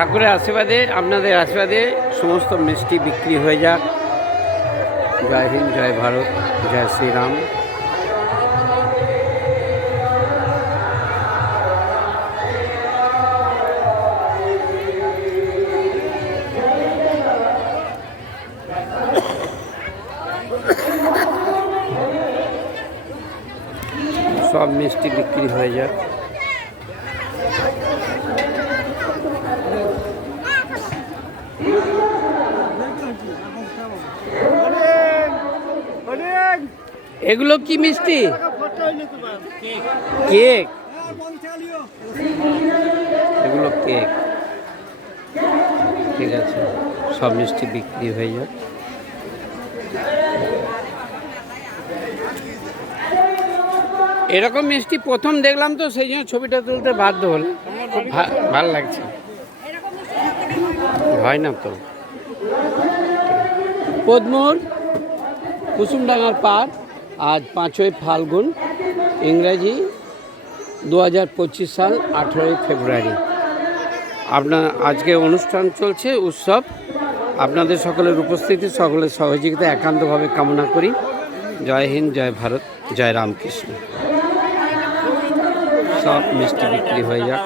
ঠাকুরের আশীর্বাদে, আপনাদের আশীর্বাদে সমস্ত মিষ্টি বিক্রি হয়ে যাক। জয় হিন্দ, জয় ভারত, জয় শ্রীরাম। সব মিষ্টি বিক্রি হয়ে যাক। এগুলো কি মিষ্টি? কেক। এগুলো কেক। ঠিক আছে, সব মিষ্টি বিক্রি হয়ে যাক। এরকম মিষ্টি প্রথম দেখলাম তো, সেই জন্য ছবিটা তুলতে বাধ্য হলাম। খুব ভালো লাগছে। হয় না তো। পদ্মর কুসুমডাঙ্গার পার, আজ 5ই ফাল্গুন, ইংরাজি 2025 সাল 18ই ফেব্রুয়ারি। আপনার আজকে অনুষ্ঠান চলছে, উৎসব। আপনাদের সকলের উপস্থিতি, সকলের সহযোগিতা একান্তভাবে কামনা করি। জয় হিন্দ, জয় ভারত, জয় রামকৃষ্ণ। সব মিষ্টি বিক্রি হয়ে যাক।